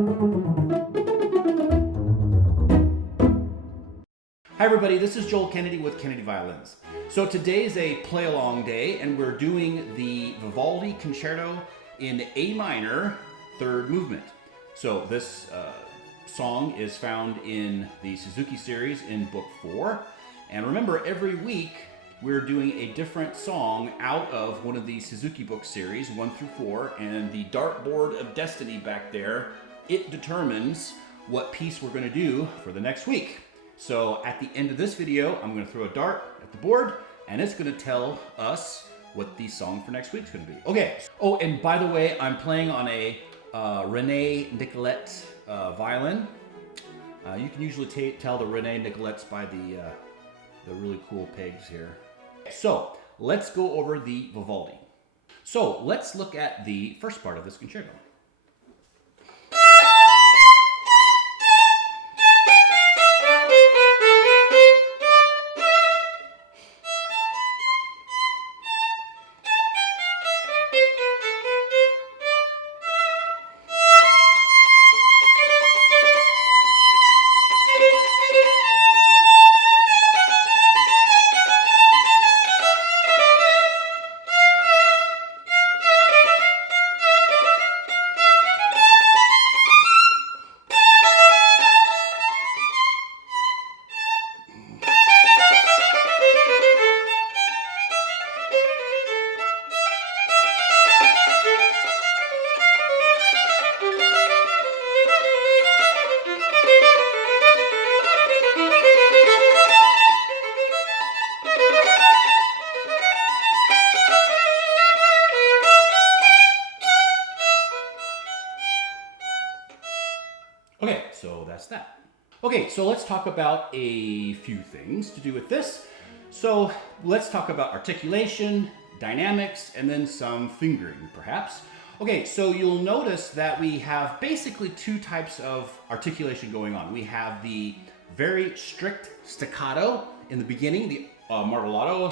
Hi everybody, this is Joel Kennedy with Kennedy Violins. So today is a play-along day and we're doing the Vivaldi Concerto in A minor, third movement. So this song is found in the Suzuki series in book 4. And remember, every week we're doing a different song out of one of the Suzuki book series, 1 through 4, and the dartboard of destiny back there, it determines what piece we're going to do for the next week. So at the end of this video, I'm going to throw a dart at the board, and it's going to tell us what the song for next week's going to be. Okay. Oh, and by the way, I'm playing on a René Nicolette violin. You can usually tell the René Nicolettes by the really cool pegs here. So let's go over the Vivaldi. So let's look at the first part of this concerto. Okay, so that's that. Okay, so let's talk about a few things to do with this. So let's talk about articulation, dynamics, and then some fingering, perhaps. Okay, so you'll notice that we have basically two types of articulation going on. We have the very strict staccato in the beginning, the martellato,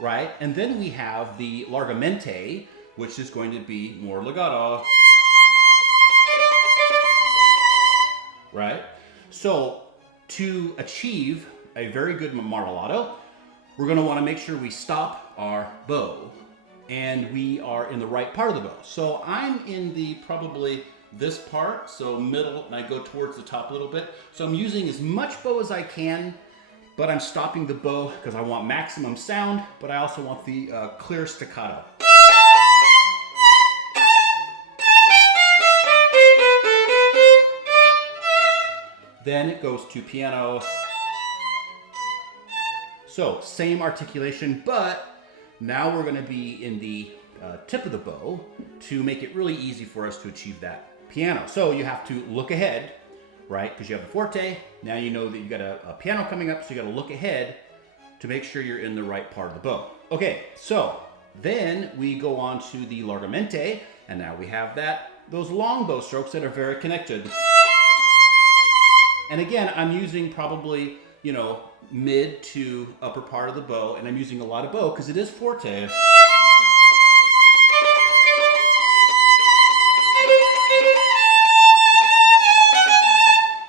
right? And then we have the largamente, which is going to be more legato. Right? So to achieve a very good martellato, we're going to want to make sure we stop our bow and we are in the right part of the bow. So I'm in the probably this part, so middle, and I go towards the top a little bit. So I'm using as much bow as I can, but I'm stopping the bow because I want maximum sound, but I also want the clear staccato. Then it goes to piano. So same articulation, but now we're going to be in the tip of the bow to make it really easy for us to achieve that piano. So you have to look ahead, right? Because you have the forte. Now you know that you got a piano coming up, so you got to look ahead to make sure you're in the right part of the bow. Okay, so then we go on to the largamente, and now we have those long bow strokes that are very connected. And again, I'm using probably, mid to upper part of the bow, and I'm using a lot of bow because it is forte.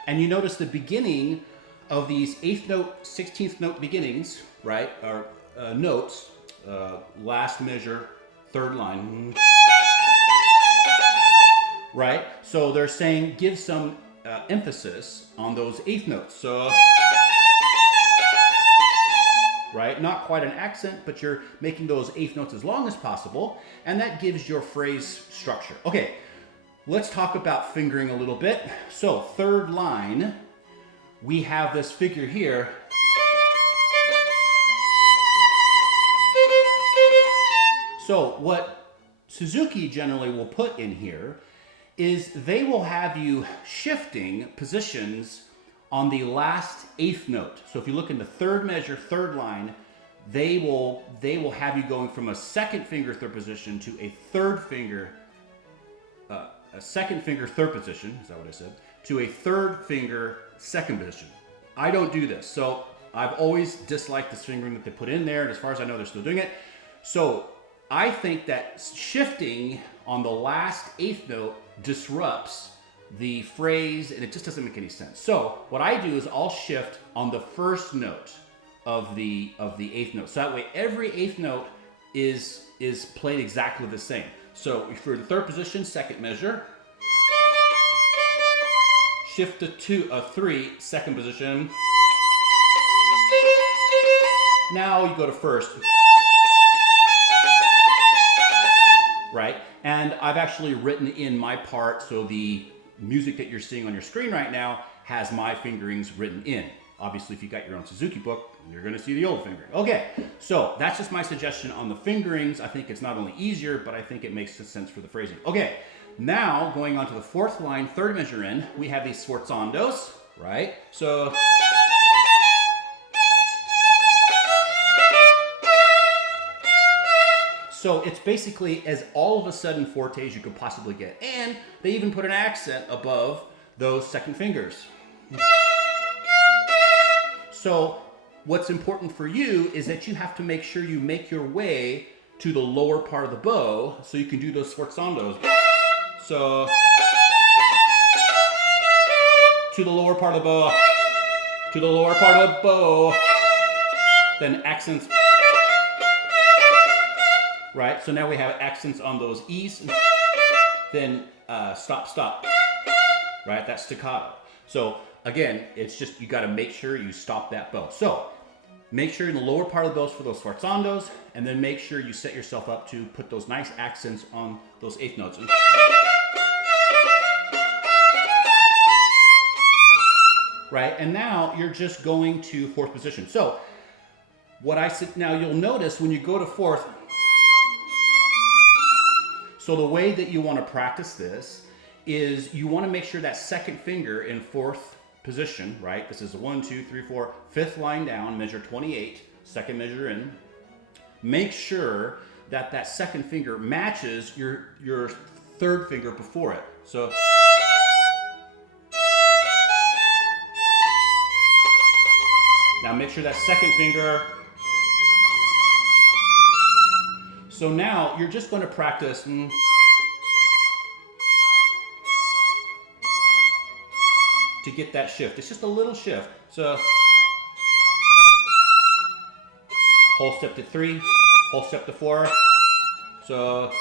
And you notice the beginning of these 8th note, 16th note beginnings, right, are notes, last measure, third line, right? So they're saying give some emphasis on those 8th notes. So, right, not quite an accent, but you're making those 8th notes as long as possible, and that gives your phrase structure. Okay, let's talk about fingering a little bit. So third line, we have this figure here. So what Suzuki generally will put in here is they will have you shifting positions on the last 8th note. So if you look in the third measure, third line, they will have you going from a second finger third position to a third finger, a second finger third position, is that what I said? To a third finger second position. I don't do this. So I've always disliked this fingering that they put in there, and as far as I know, they're still doing it. So I think that shifting on the last eighth note disrupts the phrase, and it just doesn't make any sense. So what I do is I'll shift on the first note of the eighth note. So that way every eighth note is played exactly the same. So for the third position, second measure, shift to 3, second position. Now you go to first. Right? And I've actually written in my part, so the music that you're seeing on your screen right now has my fingerings written in. Obviously, if you got your own Suzuki book, you're going to see the old fingering. Okay, so that's just my suggestion on the fingerings. I think it's not only easier, but I think it makes sense for the phrasing. Okay, now going on to the fourth line, third measure in, we have these sforzandos, right? So it's basically as all of a sudden fortes you could possibly get. And they even put an accent above those second fingers. So what's important for you is that you have to make sure you make your way to the lower part of the bow so you can do those sforzandos. So to the lower part of the bow, to the lower part of the bow, then accents. Right, so now we have accents on those E's, then stop, stop, right, that's staccato. So again, it's just, you gotta make sure you stop that bow. So make sure in the lower part of the bows for those sforzandos, and then make sure you set yourself up to put those nice accents on those eighth notes. Right, and now you're just going to fourth position. So what I said, now you'll notice when you go to fourth, so the way that you want to practice this is you want to make sure that second finger in fourth position, right? This is a 1, 2, 3, 4, fifth line down, measure 28, second measure in. Make sure that that second finger matches your third finger before it. So now make sure that second finger. So now you're just going to practice to get that shift. It's just a little shift. So whole step to 3, whole step to 4. So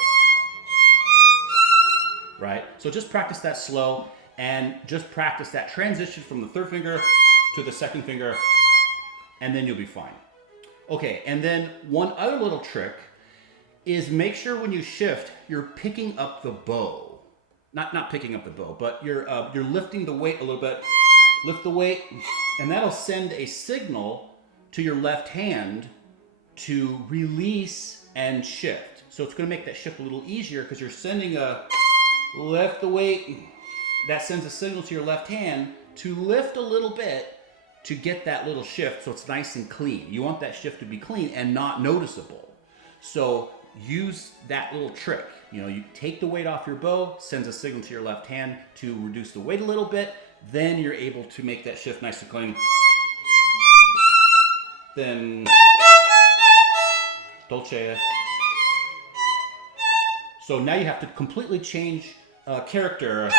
right. So just practice that slow and just practice that transition from the third finger to the second finger, and then you'll be fine. Okay, and then one other little trick is make sure when you shift, you're picking up the bow. Not picking up the bow, but you're lifting the weight a little bit. Lift the weight, and that'll send a signal to your left hand to release and shift. So it's going to make that shift a little easier because you're sending a lift the weight. That sends a signal to your left hand to lift a little bit to get that little shift so it's nice and clean. You want that shift to be clean and not noticeable. So use that little trick. You know, you take the weight off your bow, sends a signal to your left hand to reduce the weight a little bit, then you're able to make that shift nice and clean. Then dolce. So now you have to completely change character.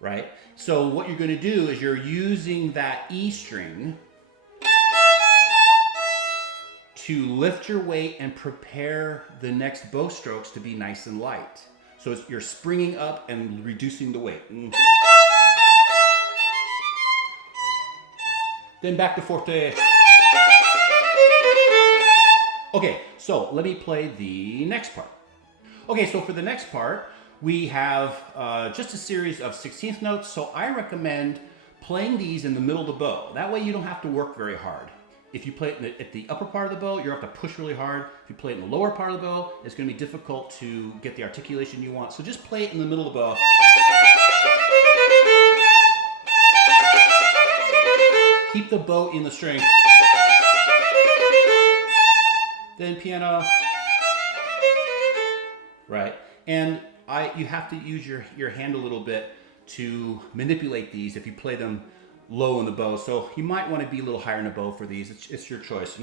Right? So what you're going to do is you're using that E string to lift your weight and prepare the next bow strokes to be nice and light. So you're springing up and reducing the weight. Then back to forte. Okay, so let me play the next part. Okay, so for the next part, we have just a series of 16th notes. So I recommend playing these in the middle of the bow. That way you don't have to work very hard. If you play it at the upper part of the bow, you have to push really hard. If you play it in the lower part of the bow, it's going to be difficult to get the articulation you want. So just play it in the middle of the bow. Keep the bow in the string. Then piano. Right. And you have to use your hand a little bit to manipulate these if you play them low in the bow. So you might want to be a little higher in the bow for these. It's your choice.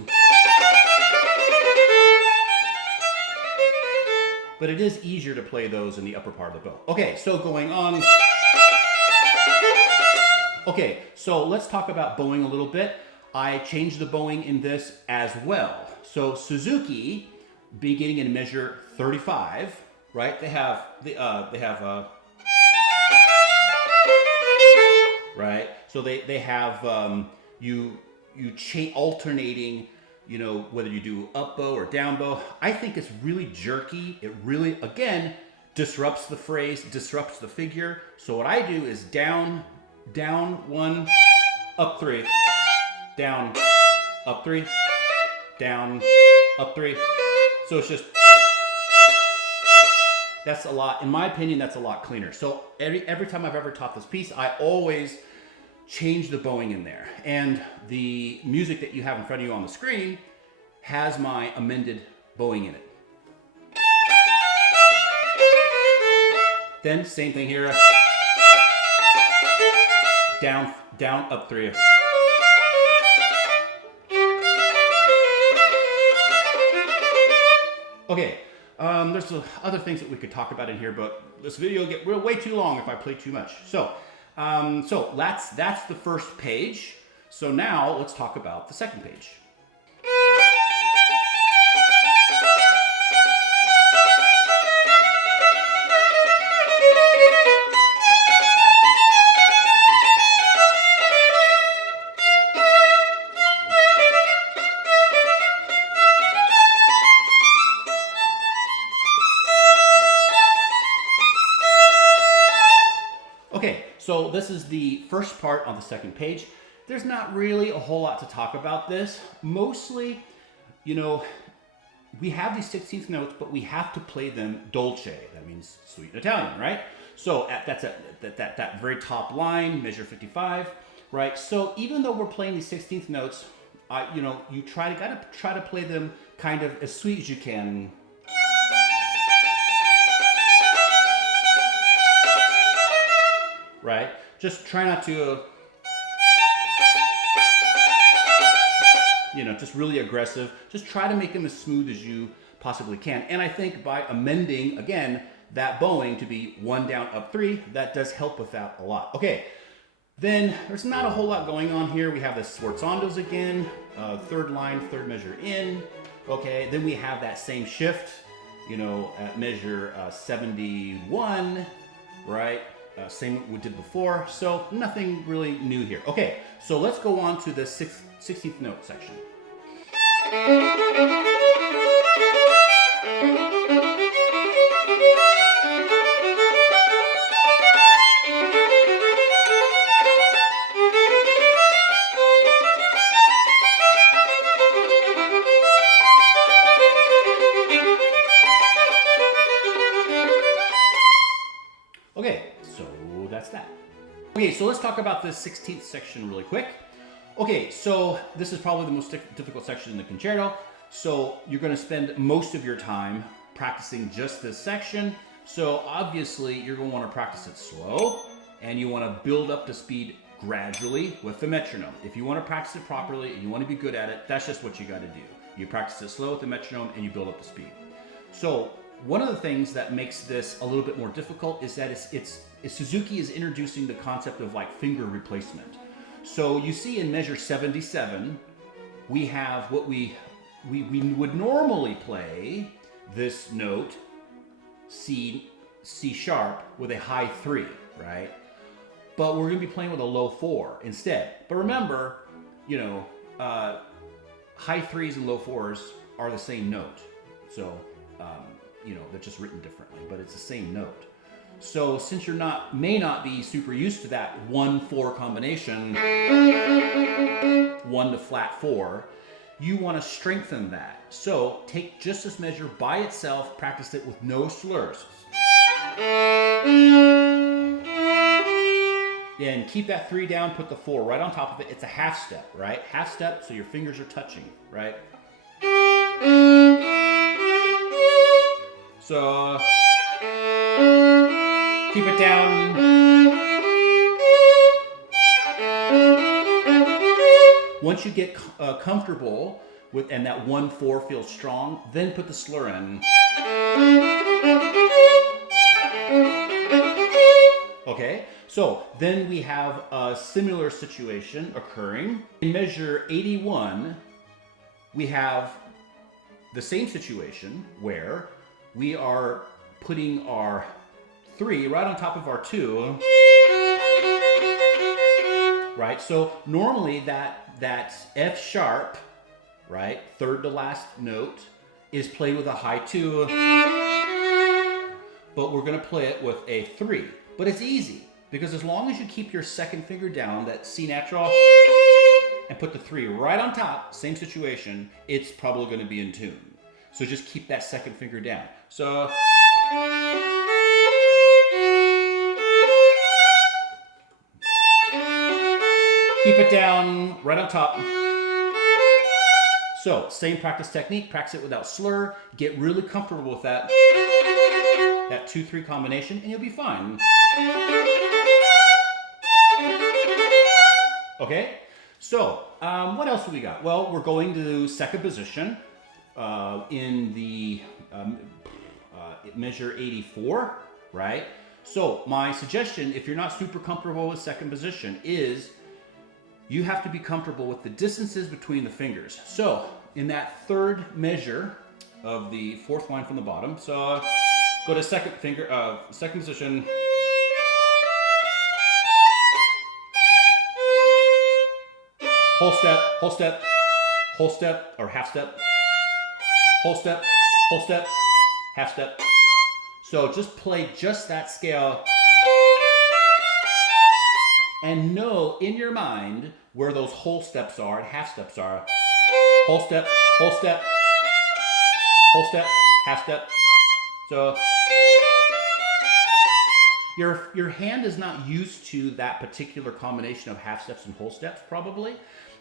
but it is easier to play those in the upper part of the bow. Okay, so going on. Okay, so let's talk about bowing a little bit. I changed the bowing in this as well. So Suzuki, beginning in measure 35, right? They have right? So they have you alternating, you know, whether you do up bow or down bow. I think it's really jerky. It really, again, disrupts the phrase, disrupts the figure. So what I do is down, down 1, up 3, down, up 3, down, up 3. So it's just, that's a lot, in my opinion, that's a lot cleaner. So every time I've ever taught this piece, I always change the bowing in there. And the music that you have in front of you on the screen has my amended bowing in it. Then same thing here. Down, down, up 3. Okay, there's other things that we could talk about in here, but this video will get way too long if I play too much. So that's the first page. So now let's talk about the second page. Okay, so this is the first part on the second page. There's not really a whole lot to talk about this. Mostly, you know, we have these 16th notes, but we have to play them dolce. That means sweet in Italian, right? So that's that very top line, measure 55, right? So even though we're playing these 16th notes, you know, you gotta try to play them kind of as sweet as you can. Right? Just try not to, you know, just really aggressive. Just try to make them as smooth as you possibly can. And I think by amending, again, that bowing to be 1 down, up 3, that does help with that a lot. Okay, then there's not a whole lot going on here. We have the sforzandos again, third line, third measure in. Okay, then we have that same shift, you know, at measure 71, right? Same what we did before, so nothing really new here. Okay, so let's go on to the 16th note section. Okay, so that's that. Okay, so let's talk about the 16th section really quick. Okay, so this is probably the most difficult section in the concerto. So you're going to spend most of your time practicing just this section. So obviously you're going to want to practice it slow, and you want to build up the speed gradually with the metronome. If you want to practice it properly and you want to be good at it, that's just what you got to do. You practice it slow with the metronome and you build up the speed. So one of the things that makes this a little bit more difficult is that Suzuki is introducing the concept of like finger replacement. So you see in measure 77, we have what we would normally play this note, C sharp, with a high 3, right? But we're going to be playing with a low 4 instead. But remember, you know, high 3s and low 4s are the same note. So, you know, they're just written differently, but it's the same note. So since you're may not be super used to that 1-4 combination, 1 to flat 4, you want to strengthen that. So take just this measure by itself, practice it with no slurs. And keep that 3 down, put the 4 right on top of it. It's a half step, right? Half step, so your fingers are touching, right? So keep it down. Once you get comfortable with, and that 1-4 feels strong, then put the slur in. So then we have a similar situation occurring. In measure 81, we have the same situation where we are putting our 3 right on top of our 2. Right, so normally that F sharp, right, third to last note, is played with a high 2, but we're going to play it with a 3. But it's easy, because as long as you keep your second finger down, that C natural, and put the 3 right on top, same situation, it's probably going to be in tune. So just keep that second finger down. So keep it down right on top. So same practice technique, practice it without slur, get really comfortable with that 2-3 combination, and you'll be fine. Okay, so what else do we got? Well, we're going to second position in the measure 84, right? So my suggestion, if you're not super comfortable with second position, is you have to be comfortable with the distances between the fingers. So in that third measure of the fourth line from the bottom, so go to second position. Whole step, whole step, whole step, or half step, whole step, half step. So just play just that scale and know in your mind where those whole steps are and half steps are. Whole step, whole step, whole step, half step. So your hand is not used to that particular combination of half steps and whole steps probably.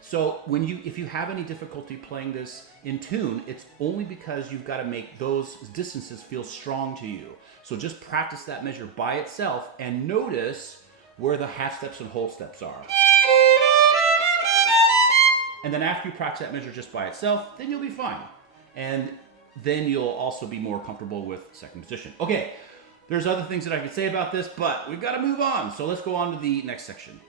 So if you have any difficulty playing this in tune, it's only because you've got to make those distances feel strong to you. So just practice that measure by itself and notice where the half steps and whole steps are. And then after you practice that measure just by itself, then you'll be fine. And then you'll also be more comfortable with second position. Okay, there's other things that I could say about this, but we've got to move on. So let's go on to the next section.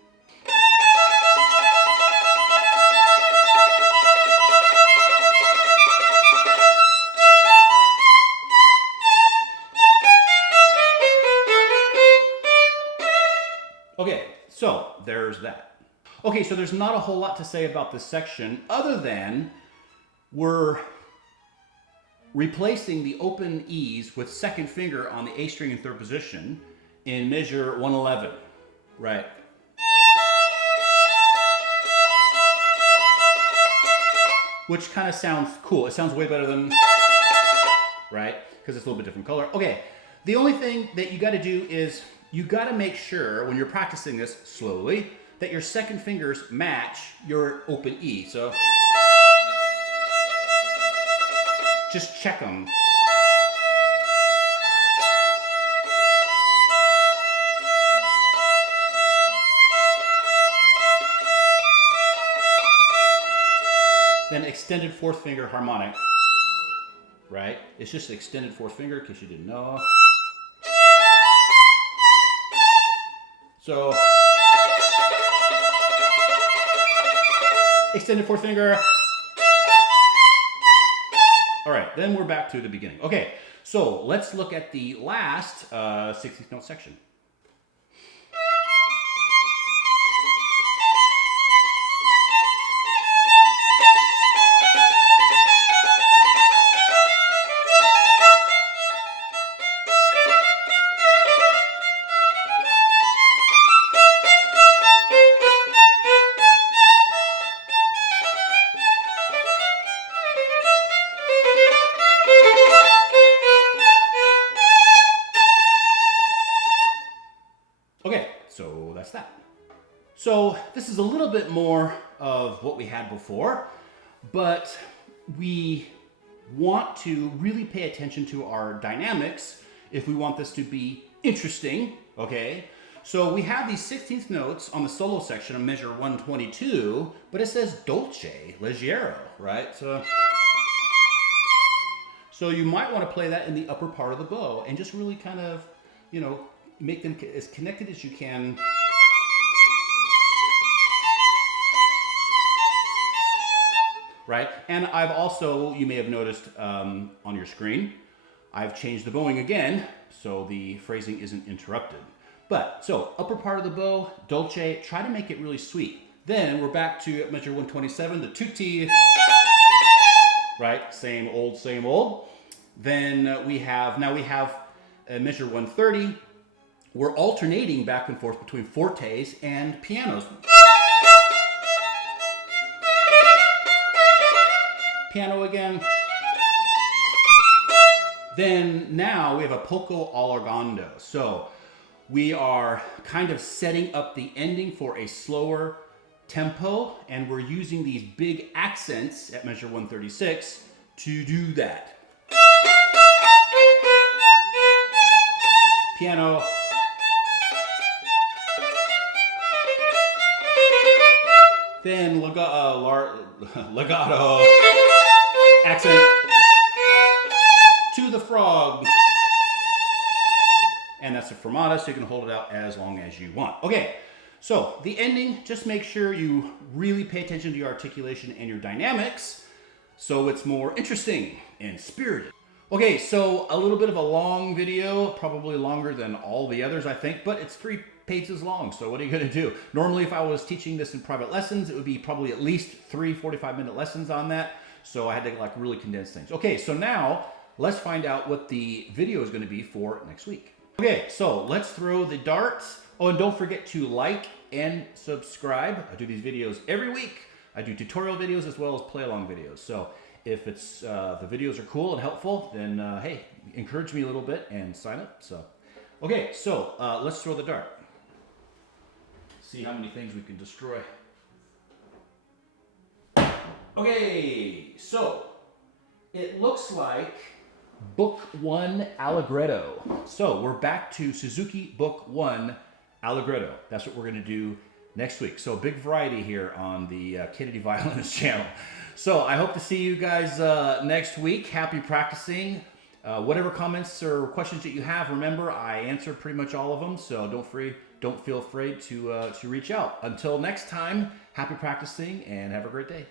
Okay, so there's that. Okay, so there's not a whole lot to say about this section other than we're replacing the open E's with second finger on the A string in third position in measure 111, right? Which kind of sounds cool. It sounds way better than, right? Because it's a little bit different color. Okay, the only thing that you got to do is you got to make sure when you're practicing this slowly that your second fingers match your open E. So just check them. Then extended fourth finger harmonic, right? It's just an extended fourth finger in case you didn't know. So extended fourth finger. All right, then we're back to the beginning. Okay, so let's look at the last 16th note section. Okay, so that's that. So this is a little bit more of what we had before, but we want to really pay attention to our dynamics if we want this to be interesting, okay? So we have these 16th notes on the solo section of measure 122, but it says dolce, leggero, right? So you might want to play that in the upper part of the bow and just really kind of, make them as connected as you can. Right? And I've also, you may have noticed on your screen, I've changed the bowing again, so the phrasing isn't interrupted. But, so, upper part of the bow, dolce, try to make it really sweet. Then we're back to measure 127, the tutti, right? Same old, same old. Then we have measure 130. We're alternating back and forth between fortes and pianos. Piano again. Then now we have a poco allargando. So we are kind of setting up the ending for a slower tempo, and we're using these big accents at measure 136 to do that. Piano. Then legato. Accent to the frog. And that's a fermata, so you can hold it out as long as you want. Okay, so the ending, just make sure you really pay attention to your articulation and your dynamics so it's more interesting and spirited. Okay, so a little bit of a long video, probably longer than all the others, I think, but it's 3 pages long, so what are you going to do? Normally, if I was teaching this in private lessons, it would be probably at least 3 45-minute lessons on that. So I had to like really condense things. Okay, so now let's find out what the video is going to be for next week. Okay, so let's throw the darts. Oh, and don't forget to like and subscribe. I do these videos every week. I do tutorial videos as well as play-along videos. So if it's the videos are cool and helpful, then hey, encourage me a little bit and sign up. So, okay, so let's throw the dart. See how many things we can destroy. Okay, so it looks like Book 1 Allegretto. So we're back to Suzuki Book 1 Allegretto. That's what we're going to do next week. So big variety here on the Kennedy Violinist channel. So I hope to see you guys next week. Happy practicing. Whatever comments or questions that you have, remember I answer pretty much all of them. So don't feel afraid to reach out. Until next time, happy practicing and have a great day.